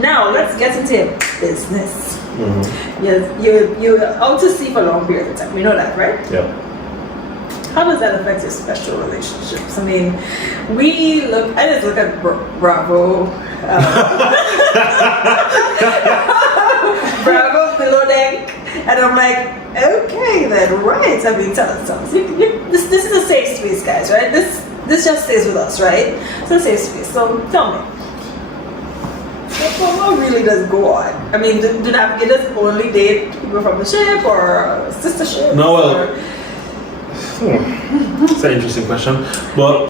Now let's get into business. Mm-hmm. You're out to sea for a long period of time. We know that, right? Yep. How does that affect your special relationships? I mean, I just look at Bravo. Bravo below deck, and I'm like, okay then, right? I mean, tell us. This is a safe space, guys, right? This just stays with us, right? It's a safe space. So tell me, what really does go on? I mean, do navigators only date people from the ship or sister ship? No, well, it's an interesting question, but.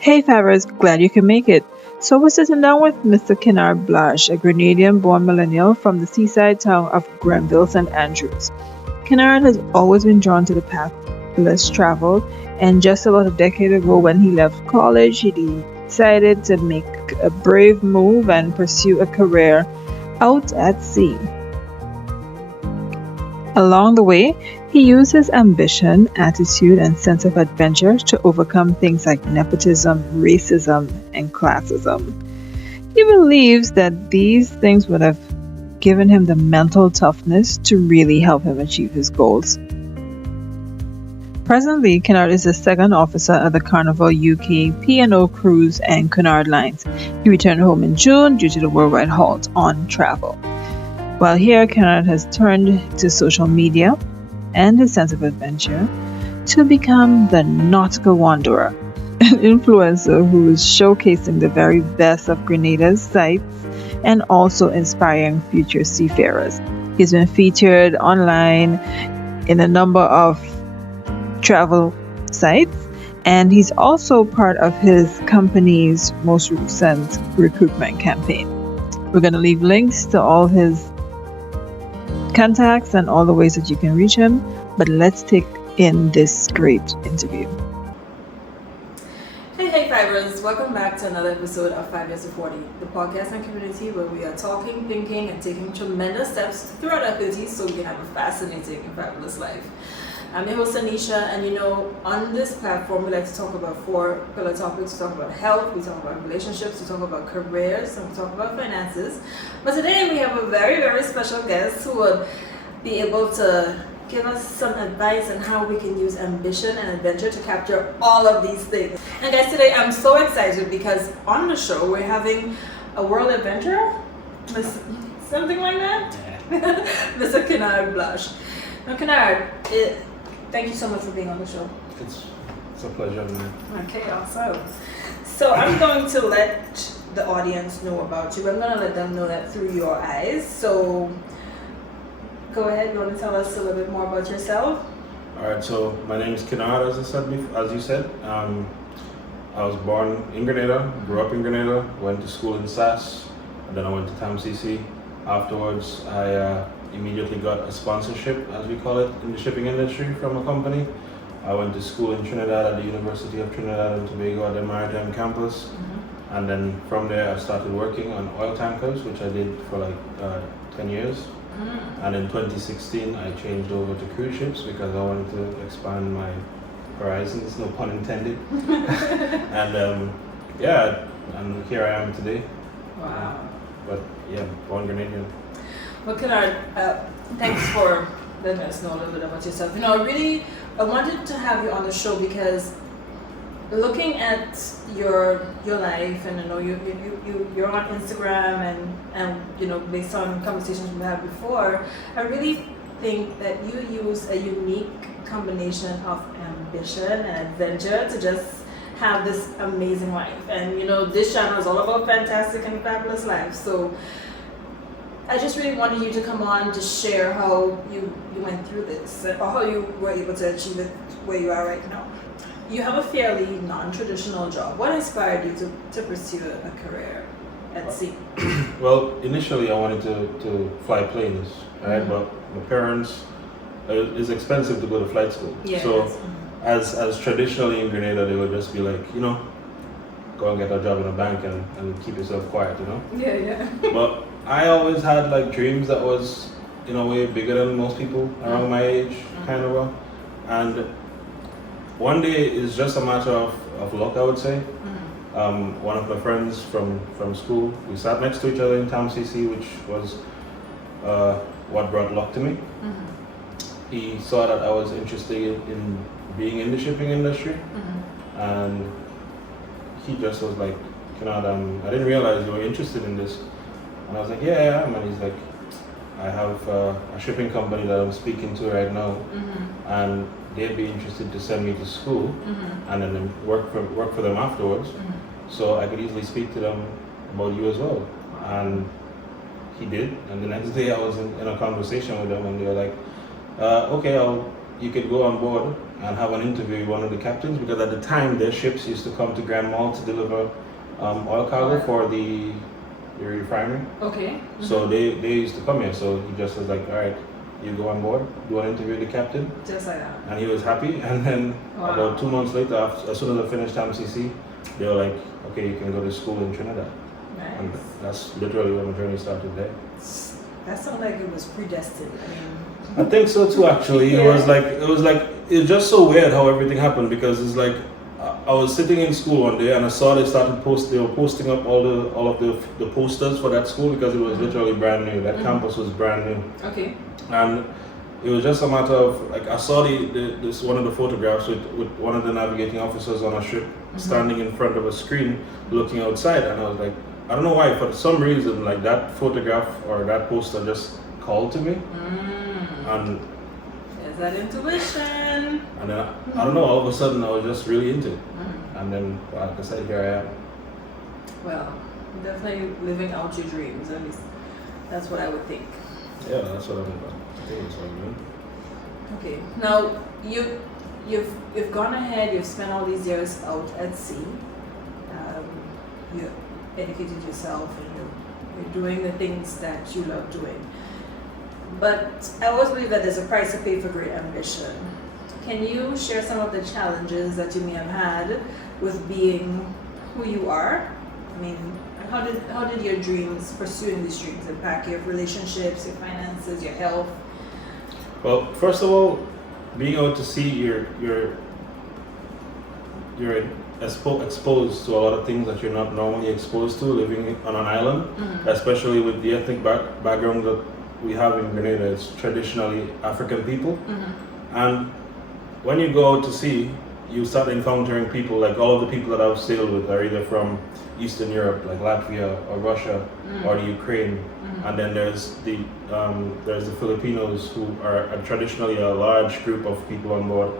Hey Favors, glad you can make it. So we're sitting down with Mr. Kinnard Blache, a Grenadian-born millennial from the seaside town of Grenville, St. Andrews. Kinnard has always been drawn to the path less traveled, and just about a decade ago when he left college, he decided to make a brave move and pursue a career out at sea. Along the way, he used his ambition, attitude, and sense of adventure to overcome things like nepotism, racism, and classism. He believes that these things would have given him the mental toughness to really help him achieve his goals. Presently, Kinnard is the second officer at the Carnival UK P&O Cruise Cunard Lines. He returned home in June due to the worldwide halt on travel. While here, Kinnard has turned to social media and his sense of adventure to become the nautical wanderer, an influencer who is showcasing the very best of Grenada's sights and also inspiring future seafarers. He's been featured online in a number of travel sites, and he's also part of his company's most recent recruitment campaign. We're going to leave links to all his contacts and all the ways that you can reach him, but let's take in this great interview. Hey Fibers, welcome back to another episode of 5 Years to 40, the podcast and community where we are talking, thinking, and taking tremendous steps throughout our 30s so we can have a fascinating and fabulous life. I'm your host Anisha, and on this platform we like to talk about 4 pillar topics. We talk about health, we talk about relationships, we talk about careers, and we talk about finances. But today we have a very, very special guest who will be able to give us some advice on how we can use ambition and adventure to capture all of these things. And guys, today I'm so excited because on the show we're having a world adventurer, something like that, Mr. Kinnard Blache. Now Kinnard, thank you so much for being on the show. It's a pleasure, man. Okay, awesome. So I'm going to let the audience know about you. I'm going to let them know that through your eyes. So go ahead, you want to tell us a little bit more about yourself? Alright, so my name is Kinnard, as you said. I was born in Grenada, grew up in Grenada, went to school in SAS, and then I went to TAMCC. Afterwards, I immediately got a sponsorship, as we call it, in the shipping industry from a company. I went to school in Trinidad at the University of Trinidad and Tobago at the Maritime campus. Mm-hmm. And then from there I started working on oil tankers, which I did for like 10 years. Mm-hmm. And in 2016 I changed over to cruise ships because I wanted to expand my horizons, no pun intended. And and here I am today. Wow. But yeah, born Grenadian. Well, Kinnard, thanks for letting us know a little bit about yourself. I wanted to have you on the show because looking at your life, and you're on Instagram, and based on conversations we had before, I really think that you use a unique combination of ambition and adventure to just have this amazing life. And this channel is all about fantastic and fabulous life. So I just really wanted you to come on to share how you went through this, or how you were able to achieve it where you are right now. You have a fairly non-traditional job. What inspired you to pursue a career at sea? Well, initially I wanted to fly planes, right? Mm-hmm. But my parents, it's expensive to go to flight school. Yeah, so as traditionally in Grenada, they would just be like, you know, go and get a job in a bank and keep yourself quiet, you know. Yeah. But I always had like dreams that was in a way bigger than most people around my age, kind of. And one day it's just a matter of luck, I would say. One of my friends from school, we sat next to each other in TAMCC, which was what brought luck to me. He saw that I was interested in being in the shipping industry, and he just was like, Kinnard, I didn't realize you were interested in this. And I was like, yeah, I am. And he's like, I have a shipping company that I'm speaking to right now, and they'd be interested to send me to school and then work for them afterwards. So I could easily speak to them about you as well. And he did. And the next day I was in a conversation with them, and they were like, okay, you could go on board and have an interview with one of the captains, because at the time their ships used to come to Grand Mall to deliver oil cargo for the refinery. Okay. So they used to come here. So he just was like, all right, you go on board, do an interview with the captain. Just like that. And he was happy. And then about 2 months later, as soon as I finished MCC, they were like, okay, you can go to school in Trinidad. Nice. And that's literally where my journey started there. That sounds like it was predestined. I think so too, actually. It was just so weird how everything happened, because it's like I was sitting in school one day and I saw they were posting up all of the posters for that school, because it was literally brand new. That campus was brand new. Okay. And it was just a matter of like, I saw this one of the photographs with one of the navigating officers on a ship standing in front of a screen looking outside, and I was like, I don't know why, for some reason, like that photograph or that poster just called to me. And is that intuition? And then I don't know, all of a sudden I was just really into it. And then, like I said, here I am. Well, definitely living out your dreams. At least that's what I would think. Yeah, that's what I'm about. I think that's what I'm doing. Okay. Now you've gone ahead. You've spent all these years out at sea. You educated yourself, and you're doing the things that you love doing. But I always believe that there's a price to pay for great ambition. Can you share some of the challenges that you may have had with being who you are? I mean, how did your dreams, pursuing these dreams, impact your relationships, your finances, your health? Well, first of all, being able to see you're exposed to a lot of things that you're not normally exposed to living on an island, especially with the ethnic background that we have in Grenada. It's traditionally African people. And when you go out to sea, you start encountering people, like all of the people that I've sailed with are either from Eastern Europe, like Latvia or Russia or the Ukraine. And then there's the Filipinos, who are traditionally a large group of people on board.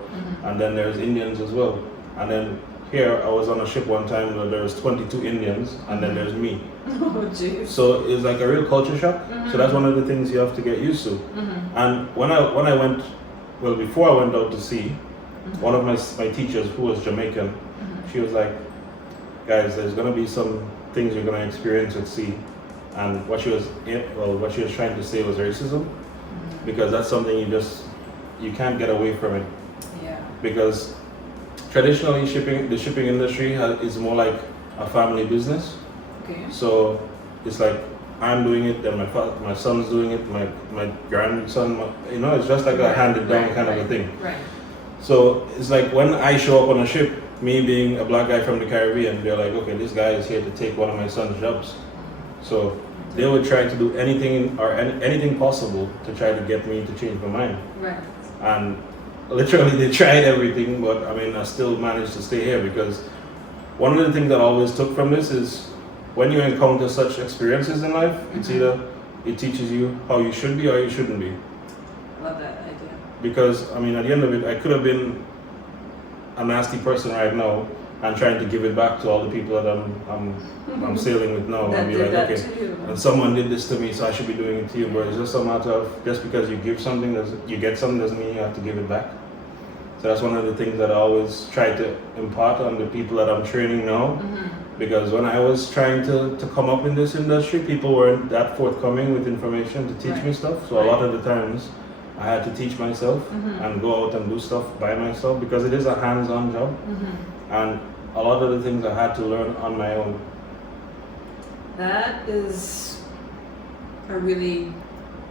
And then there's Indians as well. And then here, I was on a ship one time where there was 22 Indians, and then there's me. Oh, jeez. So it's like a real culture shock. So that's one of the things you have to get used to. And when I went, well, before I went out to sea, one of my teachers, who was Jamaican, she was like, guys, there's gonna be some things you're gonna experience at sea. And what she was trying to say was racism, because that's something you can't get away from it. Yeah. Because traditionally, the shipping industry is more like a family business. Okay. So it's like I'm doing it, then my son's doing it, my grandson, it's just like a handed down kind of a thing. Right. So it's like when I show up on a ship, me being a black guy from the Caribbean, they're like, okay, this guy is here to take one of my son's jobs. So they would try to do anything possible to try to get me to change my mind. Right. And literally they tried everything, but I mean, I still managed to stay here, because one of the things that I always took from this is when you encounter such experiences in life, it's either it teaches you how you should be or you shouldn't be. I love that idea. Because I mean, at the end of it, I could have been a nasty person right now and trying to give it back to all the people that I'm sailing with now, and be like, okay, and someone did this to me, so I should be doing it to you. But it's just a matter of, just because you give something, you get something, doesn't mean you have to give it back. So that's one of the things that I always try to impart on the people that I'm training now. Because when I was trying to come up in this industry, people weren't that forthcoming with information to teach me stuff. So a lot of the times, I had to teach myself and go out and do stuff by myself because it is a hands-on job. And a lot of the things I had to learn on my own. That is a really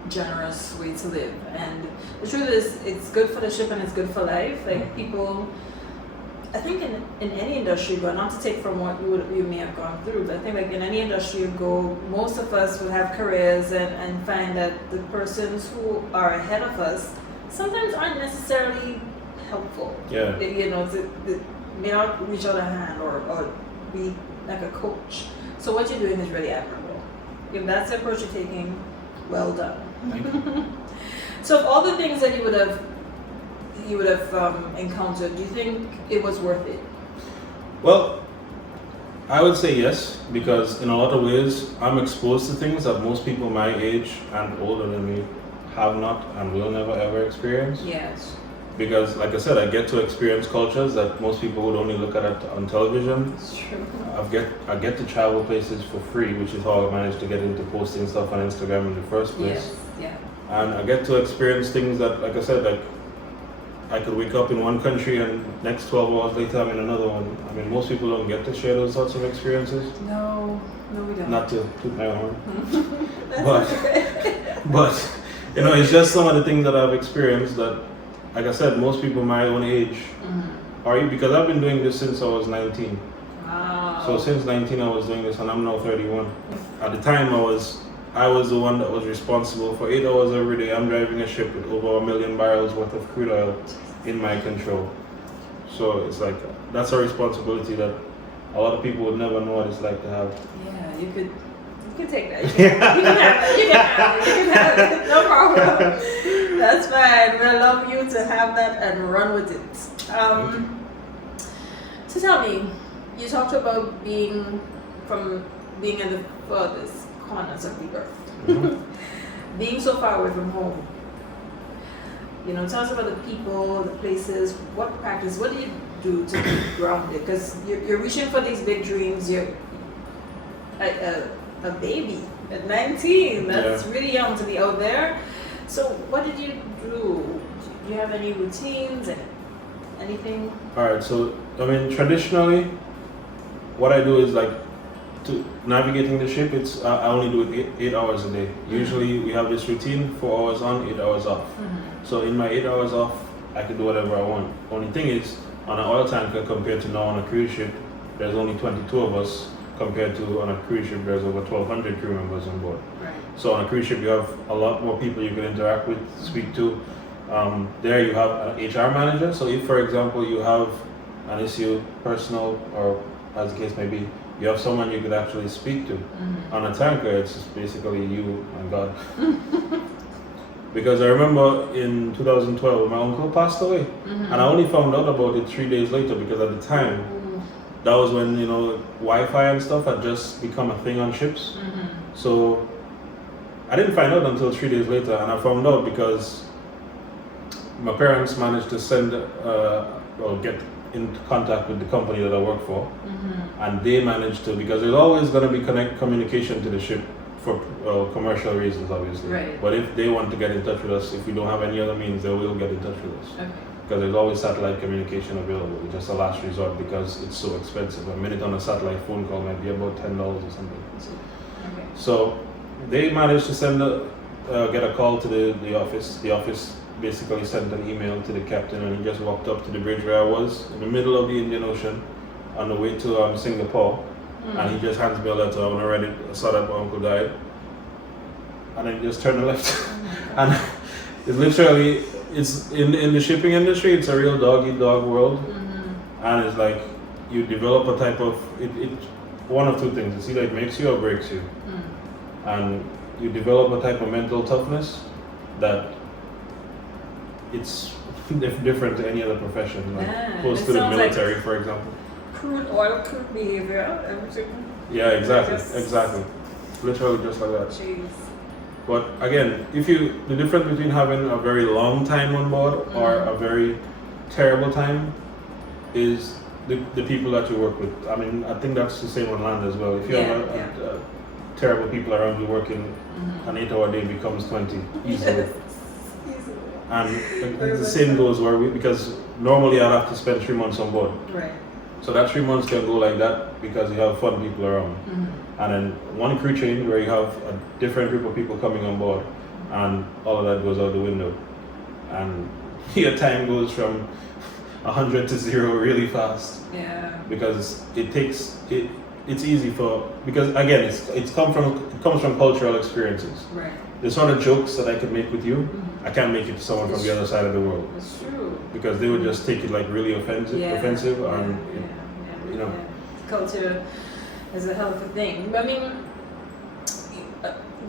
generous way to live, and the truth is it's good for the ship and it's good for life. Like people, I think in any industry, but not to take from what you may have gone through, but I think like in any industry you go, most of us will have careers and find that the persons who are ahead of us sometimes aren't necessarily helpful. Yeah. You know, they may not reach out a hand or be like a coach. So what you're doing is really admirable. If that's the approach you're taking, well done. Thank you. So of all the things that you would have encountered, do you think it was worth it? Well, I would say yes, because in a lot of ways I'm exposed to things that most people my age and older than me have not and will never ever experience. Yes. Because like I said, I get to experience cultures that most people would only look at on television. It's true. I get to travel places for free, which is how I managed to get into posting stuff on Instagram in the first place. Yes. Yeah. And I get to experience things that, like I said, like I could wake up in one country and next 12 hours later I'm in another one. I mean, most people don't get to share those sorts of experiences. No, we don't. Not to toot my horn. That's but, okay. but, you know, it's just some of the things that I've experienced that, like I said, most people my own age are, because I've been doing this since I was 19. Wow. So since 19 I was doing this and I'm now 31. At the time I was the one that was responsible for 8 hours every day. I'm driving a ship with over 1 million barrels worth of crude oil in my control. So it's like, that's a responsibility that a lot of people would never know what it's like to have. Yeah, you could take that. You can have it. No problem. That's fine. We allow you to have that and run with it. So tell me, you talked about being in the furthest corners of the earth, being so far away from home. You know, tell us about the people, the places, what do you do to be grounded? Because you're reaching for these big dreams. You're a baby at 19. That's really young to be out there. So what did you do? Do you have any routines and anything? Alright, so I mean traditionally what I do is like to navigating the ship, it's I only do it 8 hours a day. Usually we have this routine, 4 hours on, 8 hours off. So in my 8 hours off I can do whatever I want. Only thing is on an oil tanker compared to now on a cruise ship, there's only 22 of us compared to on a cruise ship there's over 1,200 crew members on board. Right. So on a cruise ship you have a lot more people you can interact with, speak to. There you have an HR manager. So if for example you have an issue, personal or as the case may be, you have someone you could actually speak to. On a tanker it's just basically you and God. Because I remember in 2012 my uncle passed away and I only found out about it 3 days later because at the time that was when, you know, Wi-Fi and stuff had just become a thing on ships. So I didn't find out until 3 days later, and I found out because my parents managed to send get in contact with the company that I work for, and they managed to, because there's always going to be communication to the ship for commercial reasons, obviously. Right. But if they want to get in touch with us, if we don't have any other means, they will get in touch with us. Okay. Because there's always satellite communication available. It's just a last resort because it's so expensive. A minute on a satellite phone call might be about $10 or something. Okay. So they managed to send get a call to the office. The office basically sent an email to the captain, and he just walked up to the bridge where I was in the middle of the Indian Ocean on the way to Singapore, and he just hands me a letter. When I read it, I saw that my uncle died, and then he just turned left. And it's literally, it's in the shipping industry, it's a real dog-eat-dog world, and it's like you develop a type of it one of two things. It's either it makes you or breaks you, and you develop a type of mental toughness that it's different to any other profession, like close to the military, for example. Crude oil, crude behavior, everything. Yeah, exactly. Literally just like that. Jeez. But again, the difference between having a very long time on board or a very terrible time is the people that you work with. I mean, I think that's the same on land as well. If you have terrible people around you working, an 8 hour day becomes 20 easily. Easily. And the same goes because normally I'd have to spend 3 months on board. Right. So that 3 months can go like that because you have fun people around. And then one crew change where you have a different group of people coming on board, and all of that goes out the window. And your time goes from 100 to 0 really fast. Yeah. Because it's easy because again it comes from cultural experiences. Right. The sort of jokes that I could make with you, I can't make it to someone from the other side of the world. That's true. Because they would just take it like really offensive, and you know. Culture is a hell of a thing. I mean,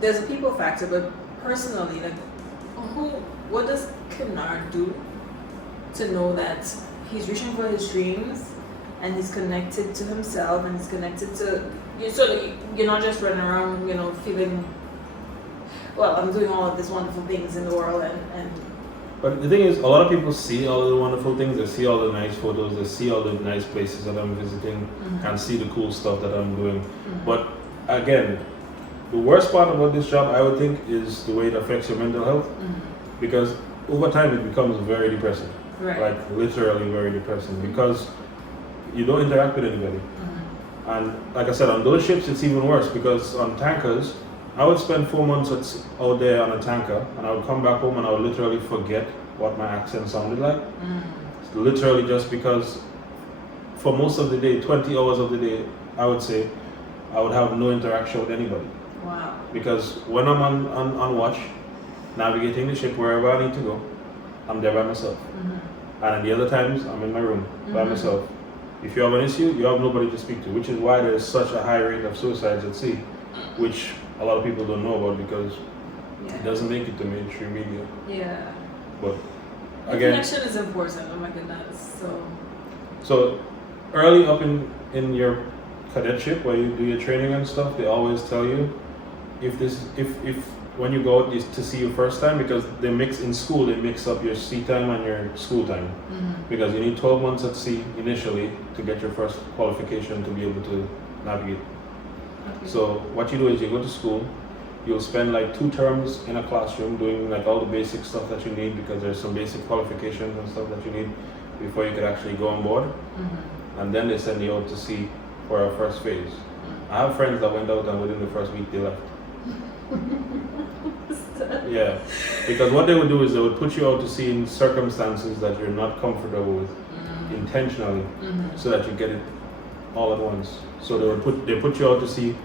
there's a people factor, but personally, like, what does Kinnard do to know that he's reaching for his dreams and he's connected to himself and he's connected to you, so that you're not just running around, feeling, well, I'm doing all of these wonderful things in the world and But the thing is, a lot of people see all of the wonderful things, they see all the nice photos, they see all the nice places that I'm visiting, and see the cool stuff that I'm doing. But again, the worst part about this job, I would think, is the way it affects your mental health. Because over time it becomes very depressing. Right. Like literally very depressing, because you don't interact with anybody. And like I said, on those ships it's even worse, because on tankers, I would spend 4 months out there on a tanker, and I would come back home and I would literally forget what my accent sounded like. Literally just because for most of the day, 20 hours of the day, I would say, I would have no interaction with anybody. Wow. Because when I'm on watch, navigating the ship wherever I need to go, I'm there by myself. And at the other times, I'm in my room by myself. If you have an issue, you have nobody to speak to, which is why there's such a high rate of suicides at sea, which a lot of people don't know about because it doesn't make it to mainstream media. Yeah. But The again, connection is important. Oh my goodness. so early up in your cadetship where you do your training and stuff, they always tell you if when you go out to sea your first time, because they mix up your sea time and your school time, because you need 12 months at sea initially to get your first qualification to be able to navigate. Okay. So what you do is you go to school, you'll spend like 2 terms in a classroom doing like all the basic stuff that you need, because there's some basic qualifications and stuff that you need before you could actually go on board. And then they send you out to sea for our first phase. I have friends that went out and within the first week they left. Yeah, because what they would do is they would put you out to sea in circumstances that you're not comfortable with, intentionally, so that you get it all at once. So they put you out to sea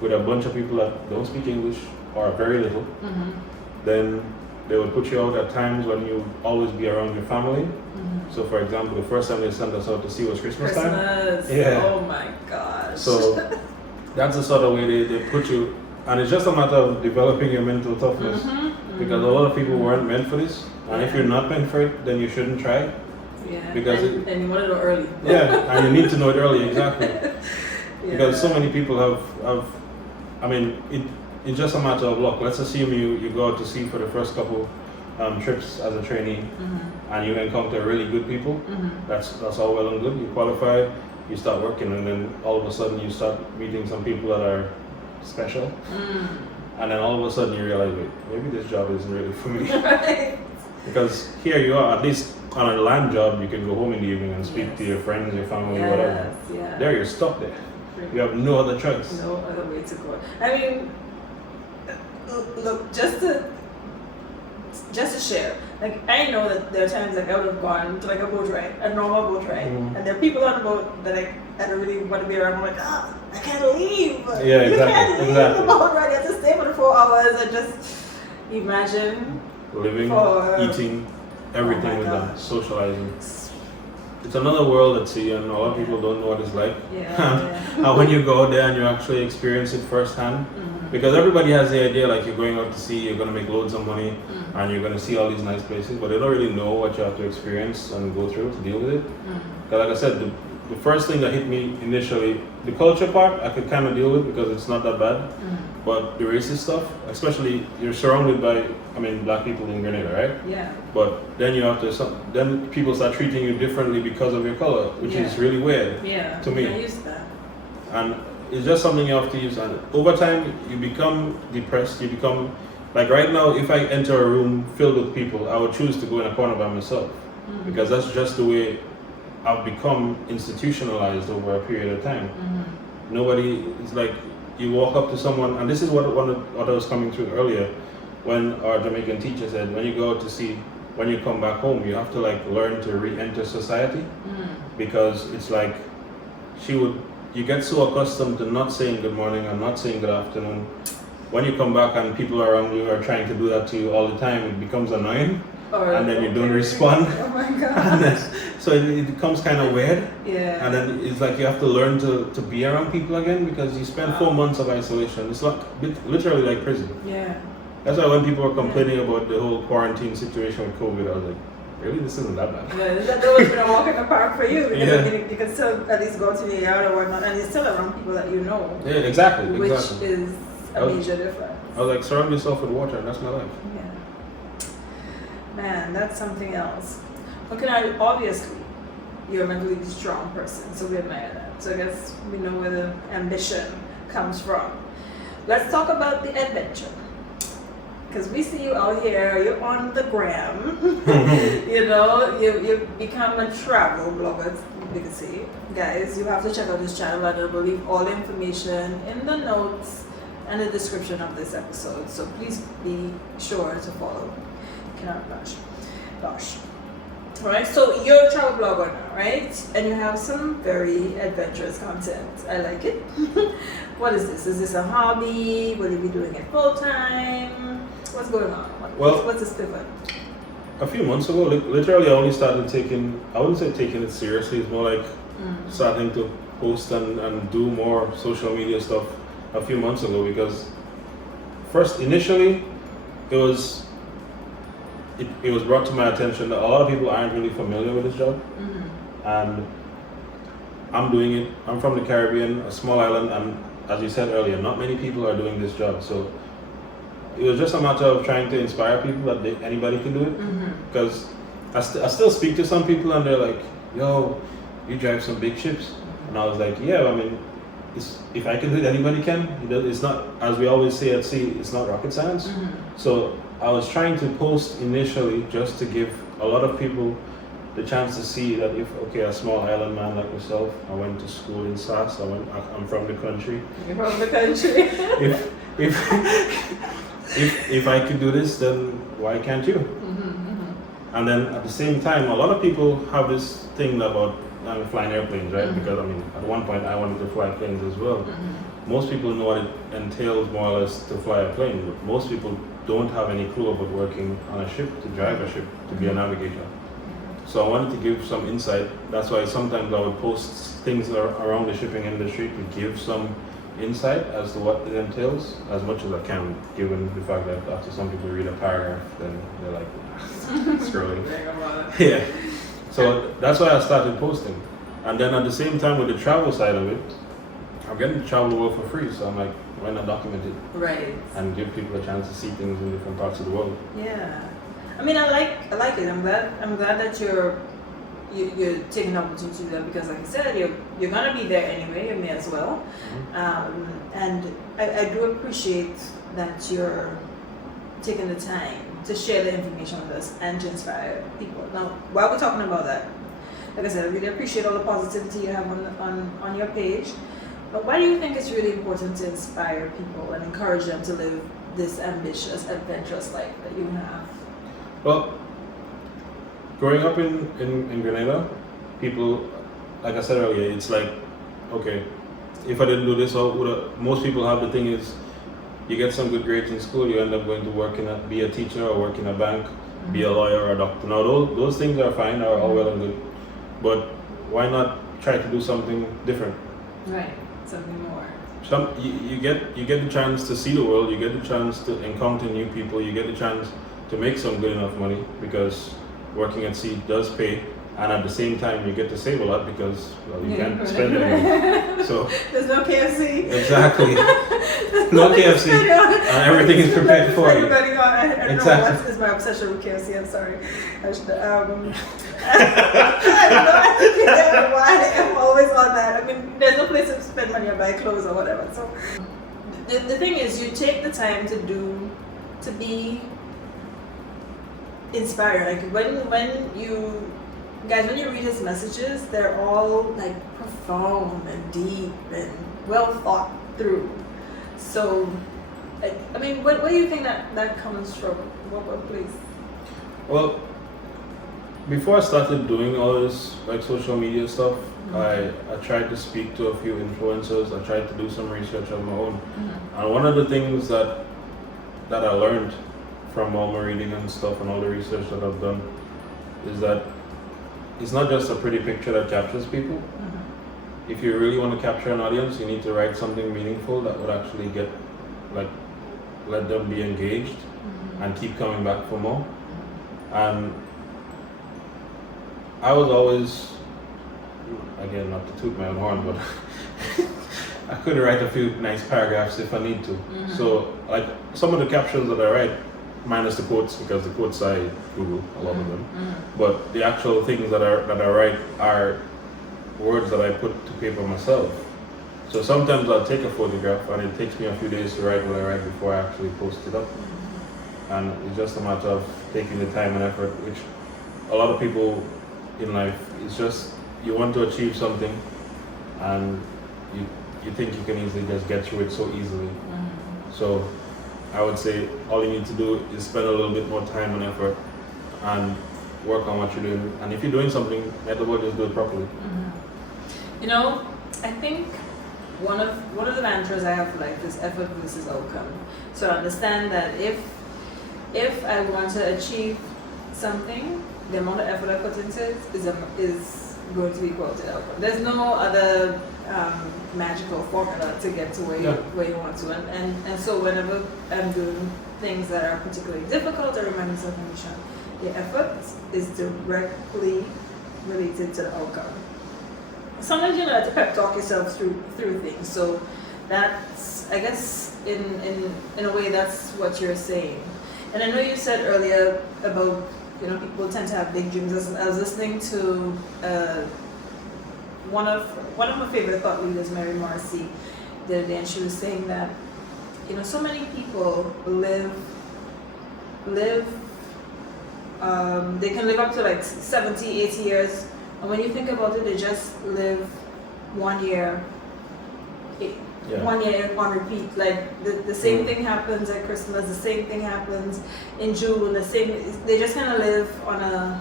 with a bunch of people that don't speak English or very little. Then they would put you out at times when you always be around your family. So for example, the first time they sent us out to sea was Christmas time. Yeah. Oh my gosh. So that's the sort of way they put you, and it's just a matter of developing your mental toughness, because a lot of people weren't meant for this, and if you're not meant for it, then you shouldn't try. Yeah. Because and you want to know early. Yeah, and you need to know it early, exactly. Because so many people have I mean, it's just a matter of luck. Let's assume you go out to sea for the first couple trips as a trainee, and you encounter really good people. That's all well and good. You qualify, you start working, and then all of a sudden you start meeting some people that are special, and then all of a sudden you realize, wait, maybe this job isn't really for me. Right. Because here you are, at least on a land job, you can go home in the evening and speak to your friends, your family, whatever. Yeah. There you're stuck there. You have no other choice. No other way to go. I mean, look, just to share, like, I know that there are times like I would have gone to like a boat ride, a normal boat ride, and there are people on the boat that I don't really want to be around. I'm like, I can't leave. Yeah, exactly. You can't leave the boat ride. You have to stay for the 4 hours and just imagine living, eating, everything with them, socializing. It's another world at sea, and a lot of people don't know what it's like. And when you go there and you actually experience it firsthand, because everybody has the idea like you're going out to sea, you're going to make loads of money, and you're going to see all these nice places, but they don't really know what you have to experience and go through to deal with it. Because like I said, the first thing that hit me initially, the culture part, I could kind of deal with because it's not that bad. But the racist stuff, especially you're surrounded by, black people in Grenada, right? Yeah. But then you have to, then people start treating you differently because of your color, which is really weird to me. I used that. And it's just something you have to use. And over time, you become depressed. You Like right now, if I enter a room filled with people, I would choose to go in a corner by myself because that's just the way I've become institutionalized over a period of time. Nobody is like, you walk up to someone, and this is what I was coming through earlier when our Jamaican teacher said, when you go out to sea, when you come back home, you have to like learn to re-enter society because it's like you get so accustomed to not saying good morning and not saying good afternoon. When you come back and people around you are trying to do that to you all the time, it becomes annoying. And then you don't respond. Oh my God. So it becomes kind of weird. Yeah. And then it's like you have to learn to be around people again because you spend 4 months of isolation. It's like literally like prison. Yeah. That's why when people were complaining about the whole quarantine situation with COVID, I was like, really, this isn't that bad. Yeah, that was been a walk in the park for you because you can still at least go to the yard or whatnot, and you're still around people that you know. Yeah, exactly. Which is a major difference. I was like, surround yourself with water, and that's my life. Yeah. Man, that's something else. Okay, obviously, you're a mentally strong person, so we admire that. So I guess we know where the ambition comes from. Let's talk about the adventure. Because we see you out here, you're on the gram, you know, you become a travel blogger, you can see. Guys, you have to check out this channel, and I will leave all the information in the notes and the description of this episode. So please be sure to follow Kinnard Blache. Alright, so you're a travel blogger now, right? And you have some very adventurous content. I like it. What is this? Is this a hobby? Will you be doing it full time? What's going on? What's this pivot? A few months ago, literally I only started I wouldn't say taking it seriously, it's more like starting to post and do more social media stuff a few months ago because initially it was brought to my attention that a lot of people aren't really familiar with this job. And I'm doing it. I'm from the Caribbean, a small island, and as you said earlier, not many people are doing this job. So it was just a matter of trying to inspire people that anybody can do it. Because I still speak to some people and they're like, yo, you drive some big ships. And I was like, yeah, I mean, if I can do it, anybody can. It's not, as we always say at sea, it's not rocket science. So I was trying to post initially just to give a lot of people the chance to see that a small island man like myself, I went to school in SAS, I'm from the country. You're from the country. if I could do this, then why can't you? And then at the same time, a lot of people have this thing about flying airplanes, right? Because I mean, at one point I wanted to fly planes as well. Most people know what it entails more or less to fly a plane, but most people don't have any clue about working on a ship, to drive a ship, to be a navigator. So I wanted to give some insight. That's why sometimes I would post things around the shipping industry to give some insight as to what it entails, as much as I can, given the fact that after some people read a paragraph, then they're like, scrolling. Yeah. So that's why I started posting. And then at the same time with the travel side of it, I'm getting to travel the world for free, so I'm like, why not document it? Right. And give people a chance to see things in different parts of the world. Yeah. I mean, I like it. I'm glad that you're taking the opportunity to do that because, like I said, you're gonna be there anyway. You may as well. And I do appreciate that you're taking the time to share the information with us and to inspire people. Now, while we're talking about that, like I said, I really appreciate all the positivity you have on your page. But why do you think it's really important to inspire people and encourage them to live this ambitious, adventurous life that you have? Well, growing up in Grenada, people, like I said earlier, it's like, okay, if I didn't do this, most people have the thing is, you get some good grades in school, you end up going to be a teacher or work in a bank, be a lawyer or a doctor. Now those things are fine, are all well and good, but why not try to do something different? Right, something more. You get the chance to see the world, you get the chance to encounter new people, you get the chance to make some good enough money because working at sea does pay, and at the same time you get to save a lot because you can't spend any. So there's no KFC. Exactly. No KFC. Everything is prepared for you. I don't know what is my obsession with KFC. I'm sorry. I should, I don't know why I'm always on that. I mean, there's no place to spend money or buy clothes or whatever. So the thing is, you take the time to do to be inspiring. Like when you guys, when you read his messages, they're all like profound and deep and well thought through. So, I mean, what do you think that comes from? What place? Well, before I started doing all this like social media stuff, I tried to speak to a few influencers. I tried to do some research on my own, and one of the things that I learned from all my reading and stuff and all the research that I've done is that it's not just a pretty picture that captures people. If you really want to capture an audience, you need to write something meaningful that would actually let them be engaged and keep coming back for more. And I was always, again, not to toot my own horn, but I could write a few nice paragraphs if I need to. So, like, some of the captions that I write, minus the quotes, because the quotes I Google a lot of them, but the actual things that I write are words that I put to paper myself. So sometimes I'll take a photograph and it takes me a few days to write what I write before I actually post it up. And it's just a matter of taking the time and effort, which a lot of people in life, it's just you want to achieve something and you think you can easily just get through it so easily. So I would say all you need to do is spend a little bit more time and effort and work on what you're doing. And if you're doing something, let the world just do it properly. You know, I think one of the mantras I have for life is effort versus outcome. So I understand that if I want to achieve something, the amount of effort I put into it is going to be equal to the outcome. There's no other magical formula to get to where you want to. And so whenever I'm doing things that are particularly difficult or remind myself of mission, the effort is directly related to the outcome. Sometimes you have to pep talk yourself through things. So that's, I guess, in a way, that's what you're saying. And I know you said earlier about, people tend to have big dreams. I was listening to one of my favorite thought leaders, Mary Morrissey, the other day, and she was saying that, so many people live. They can live up to like 70, 80 years. And when you think about it, they just live 1 year, 1 year on repeat. Like the same thing happens at Christmas, the same thing happens in June, they just kind of live on a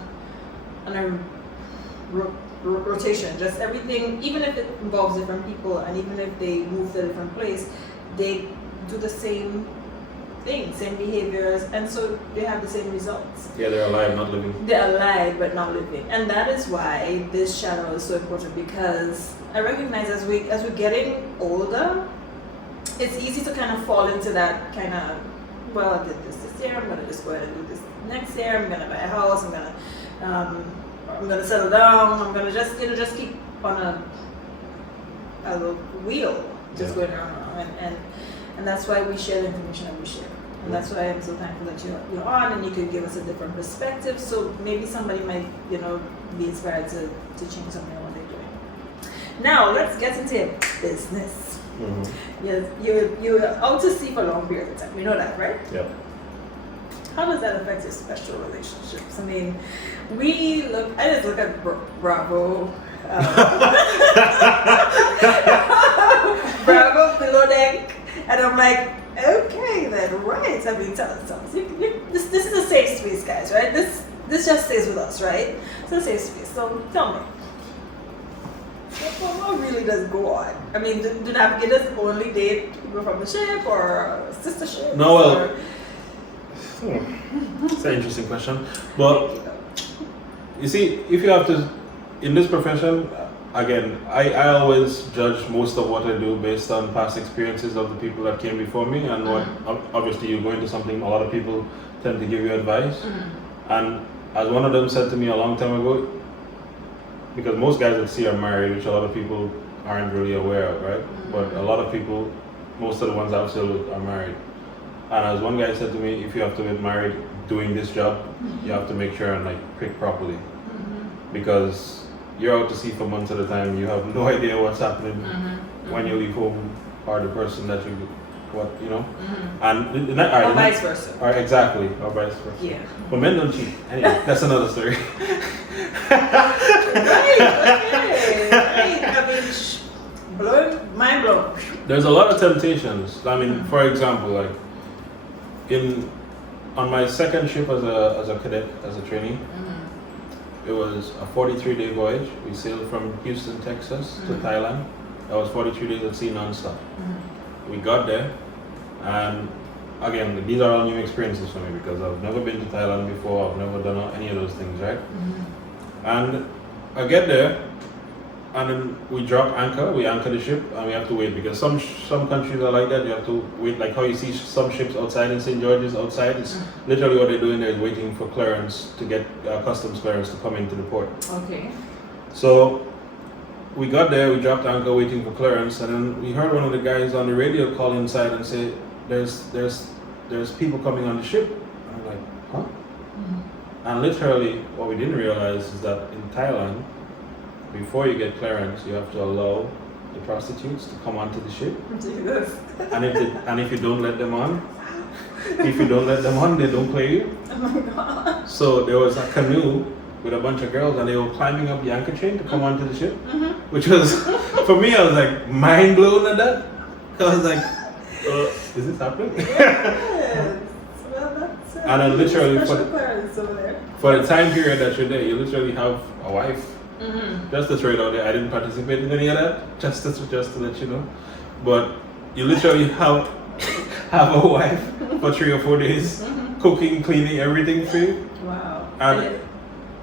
rotation. Just everything, even if it involves different people and even if they move to a different place, they do the same thing, same behaviors, and so they have the same results. Yeah, they're alive, not living. They're alive but not living, and that is why this channel is so important, because I recognize as we're getting older, it's easy to kind of fall into that kind of, well, I did this year, I'm gonna just go ahead and do this next year. I'm gonna buy a house. I'm gonna settle down. I'm gonna just keep on a little wheel, just going around, and that's why we share the information that we share. And that's why I'm so thankful that you're on and you could give us a different perspective. So maybe somebody might, be inspired to change something in what they're doing. Now let's get into your business. Yes, you're out to sea for a long period of time. We know that, right? Yep. How does that affect your special relationships? I mean, I just look at Bravo. Bravo below deck, and I'm like, okay, then, right. I mean, tell us. This is a safe space, guys, right? This just stays with us, right? It's a safe space. So tell me, what really does go on? I mean, do navigators only date people from the ship or sister ships? No, well, it's an interesting question. But you see, if you have to, in this profession, again, I always judge most of what I do based on past experiences of the people that came before me, and what obviously you go into something, a lot of people tend to give you advice. And as one of them said to me a long time ago, because most guys at sea are married, which a lot of people aren't really aware of, right? But a lot of people, most of the ones I've sailed with are married. And as one guy said to me, if you have to get married doing this job, you have to make sure and pick properly. Because you're out to sea for months at a time, you have no idea what's happening when you leave home, or the person that you what you know, Mm-hmm. and Or vice versa. Or exactly, or vice versa. Yeah. But men don't cheat. Anyway, that's another story. Right, okay. Right. I mean, mind blown. There's a lot of temptations. I mean, for example, like on my second ship as a cadet, as a trainee, it was a 43-day voyage. We sailed from Houston, Texas to Thailand. That was 43 days at sea non-stop. We got there, and again, these are all new experiences for me because I've never been to Thailand before. I've never done any of those things, right? And I get there, and then we drop anchor. We anchor the ship, and we have to wait because some countries are like that. You have to wait, like how you see some ships outside in St. George's outside. It's literally what they're doing there is waiting for clearance to get customs clearance to come into the port. Okay. So we got there, we dropped anchor waiting for clearance, and then we heard one of the guys on the radio call inside and say, there's people coming on the ship. And I'm like, huh? And literally what we didn't realize is that in Thailand, before you get clearance, you have to allow the prostitutes to come onto the ship. Jesus. And if you don't let them on, they don't play you. Oh my God. So there was a canoe with a bunch of girls, and they were climbing up the anchor chain to come onto the ship, which was, for me, I was like mind blown at that. I was like, is this happening? Yes. Well, that's And then literally special parents over there. for the time period that you're there, you literally have a wife. Just to throw it out there, I didn't participate in any of that, just to let you know. But you literally have a wife for 3 or 4 days, cooking, cleaning, everything for you. Wow. And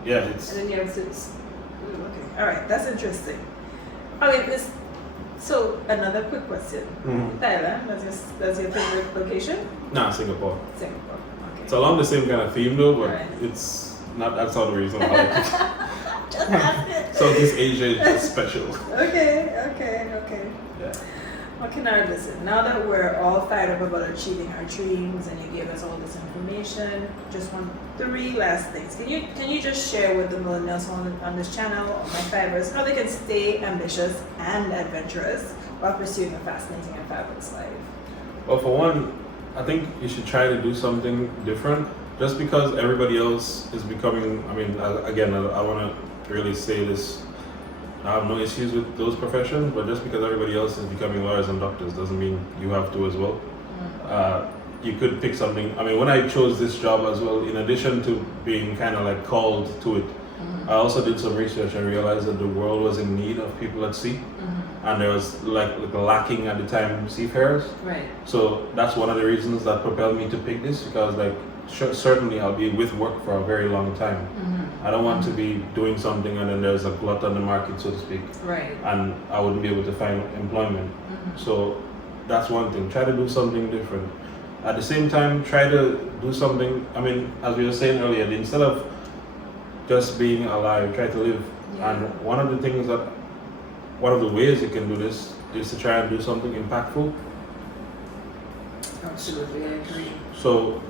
yeah, it's. And then you have to. Okay. All right. That's interesting. Okay. So another quick question. Thailand. That's your favorite location? Nah, Singapore. Singapore. Okay. It's along the same kind of theme though, but Right. it's not. That's not the reason I like it. Just ask it. Southeast Asia is just special. Okay. Yeah. Well, Kinnard, listen, now that we're all fired up about achieving our dreams and you gave us all this information, just want 3 last things. Can you just share with the millennials on this channel, on my fibers, how they can stay ambitious and adventurous while pursuing a fascinating and fabulous life? Well, for one, I think you should try to do something different. Just because everybody else is becoming, I mean, again, I want to really say this. I have no issues with those professions, but just because everybody else is becoming lawyers and doctors doesn't mean you have to as well. You could pick something. I mean, when I chose this job as well, in addition to being kind of like called to it, I also did some research and realized that the world was in need of people at sea, and there was like lacking at the time seafarers. Right. So that's one of the reasons that propelled me to pick this, because like certainly I'll be with work for a very long time. I don't want to be doing something and then there's a glut on the market, so to speak, Right. and I wouldn't be able to find employment. So that's one thing. Try to do something different. At the same time, try to do something. I mean, as we were saying earlier, instead of just being alive, try to live. Yeah. And one of the ways you can do this is to try and do something impactful. Absolutely, I agree. So,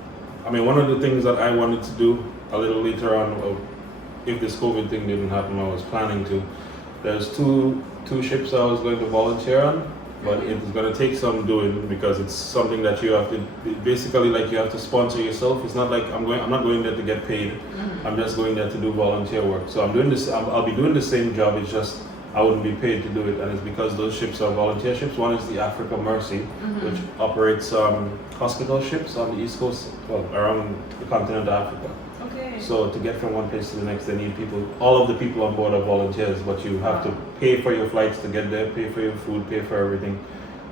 I mean, one of the things that I wanted to do a little later on, if this COVID thing didn't happen, I was planning to. There's two ships I was going to volunteer on, but it's going to take some doing because it's something that you have to, basically like you have to sponsor yourself. It's not like I'm not going there to get paid. I'm just going there to do volunteer work. So I'm doing this, I'll be doing the same job, it's just I wouldn't be paid to do it, and it's because those ships are volunteer ships. One is the Africa Mercy, which operates hospital ships on the East Coast, well, around the continent of Africa. Okay. So to get from one place to the next, they need people. All of the people on board are volunteers, but you have to pay for your flights to get there, pay for your food, pay for everything.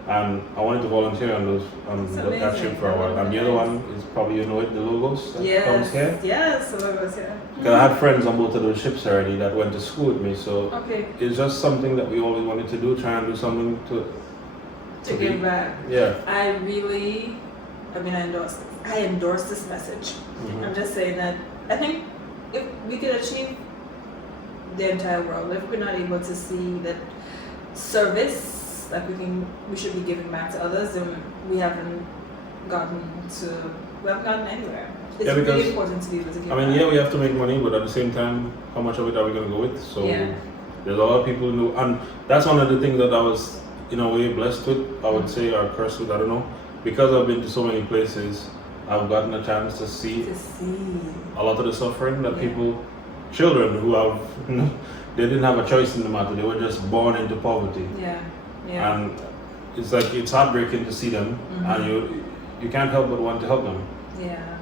And I wanted to volunteer on that ship for a while. And the other one is probably, you know it, the Logos that comes here. Yes, the Logos, yeah. Because I had friends on both of those ships already that went to school with me, so Okay. it's just something that we always wanted to do, try and do something To give back. Yeah. I endorse this message. I'm just saying that I think if we could achieve the entire world, if we're not able to see that service that we should be giving back to others, then we haven't gotten anywhere. It's really important to be able to give I mean, back. yeah, we have to make money, but at the same time, how much of it are we going to go with? So there's a lot of people who, and that's one of the things that I was in a way blessed with, I would say, or cursed with, I don't know. because I've been to so many places, I've gotten a chance to see a lot of the suffering that people, children who have, they didn't have a choice in the matter. They were just born into poverty. And it's like, it's heartbreaking to see them, and you can't help but want to help them.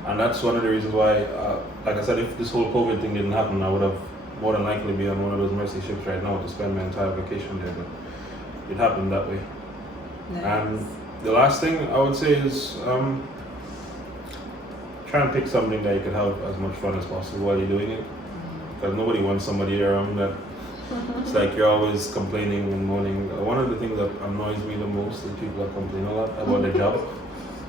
And that's one of the reasons why, like I said, if this whole COVID thing didn't happen, I would have more than likely be on one of those mercy ships right now to spend my entire vacation there, but it happened that way. And the last thing I would say is try and pick something that you can have as much fun as possible while you're doing it, because nobody wants somebody around that it's like you're always complaining and moaning. One of the things that annoys me the most is people that complain a lot about their job.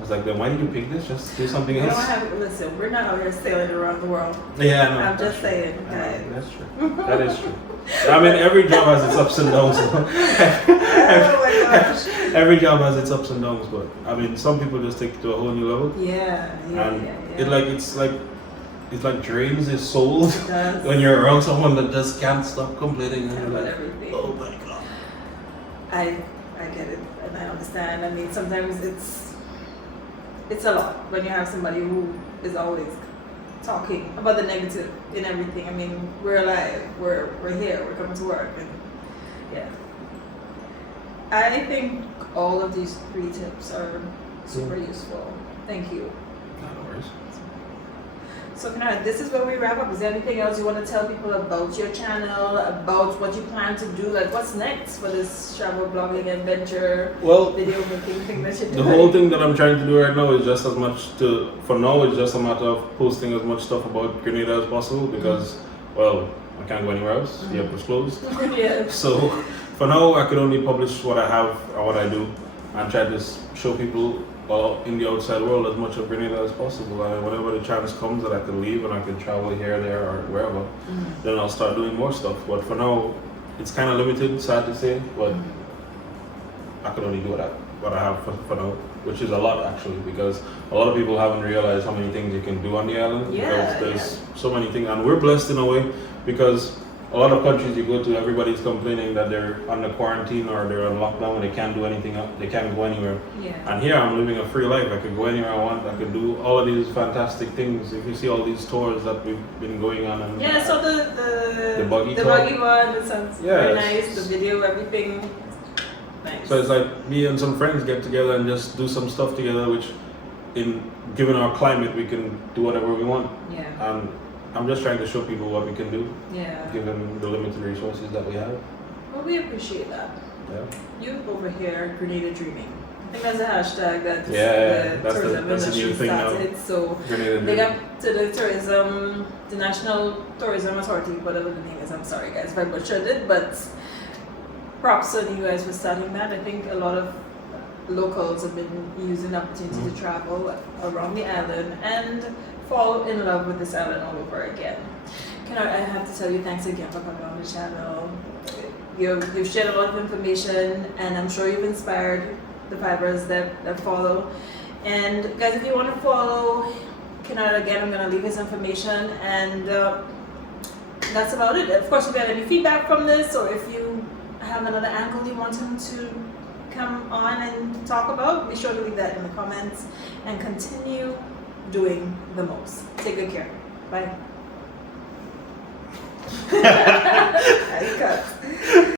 It's like, then why did you pick this? Just do something else. Listen, we're not out here sailing around the world. Yeah, no, I'm just saying, guys. That's true. That is true. I mean, every job has its ups and downs. Oh my gosh. Every job has its ups and downs, but I mean, some people just take it to a whole new level. It like drains his soul when you're around someone that just can't stop complaining and you're like, everything. Oh my god. I get it and I understand. I mean, sometimes it's a lot when you have somebody who is always talking about the negative in everything. I mean, we're alive, we're here, we're coming to work, and I think all of these 3 tips are super useful. Thank you. No worries. So Kinnard, this is where we wrap up. Is there anything else you want to tell people about your channel, about what you plan to do? Like, what's next for this travel blogging adventure, video making thing that you're doing? The whole thing that I'm trying to do right now is just as much for now, it's just a matter of posting as much stuff about Grenada as possible because, well, I can't go anywhere else. The airport's closed. So for now, I can only publish what I have or what I do and try to show people in the outside world as much of Grenada as possible. And whenever the chance comes that I can leave and I can travel here, there, or wherever, then I'll start doing more stuff. But for now, it's kind of limited, sad to say, but I can only do what I have for now, which is a lot actually, because a lot of people haven't realized how many things you can do on the island. Because there's so many things, and we're blessed in a way because a lot of countries you go to, everybody's complaining that they're under quarantine or they're on lockdown and they can't do anything, they can't go anywhere. And here I'm living a free life. I can go anywhere I want. I can do all of these fantastic things. If you see all these tours that we've been going on, and so the buggy one, it sounds very nice. The video, everything, nice. So it's like me and some friends get together and just do some stuff together, which, given our climate, we can do whatever we want. And I'm just trying to show people what we can do, given the limited resources that we have. Well, we appreciate that. You over here, Grenada dreaming. I think that's a hashtag that the tourism industry started. So big up to the tourism, the National Tourism Authority, whatever the name is. I'm sorry guys if I butchered it, but props on you guys for starting that. I think a lot of locals have been using the opportunity to travel around the island and fall in love with this island all over again. Kinnard, I have to tell you, thanks again for coming on the channel. You've shared a lot of information, and I'm sure you've inspired the fibers that follow. And guys, if you want to follow Kinnard again, I'm going to leave his information, and that's about it. Of course, if you have any feedback from this, or if you have another angle you want him to come on and talk about, be sure to leave that in the comments, and continue doing the most. Take good care. Bye. I cut.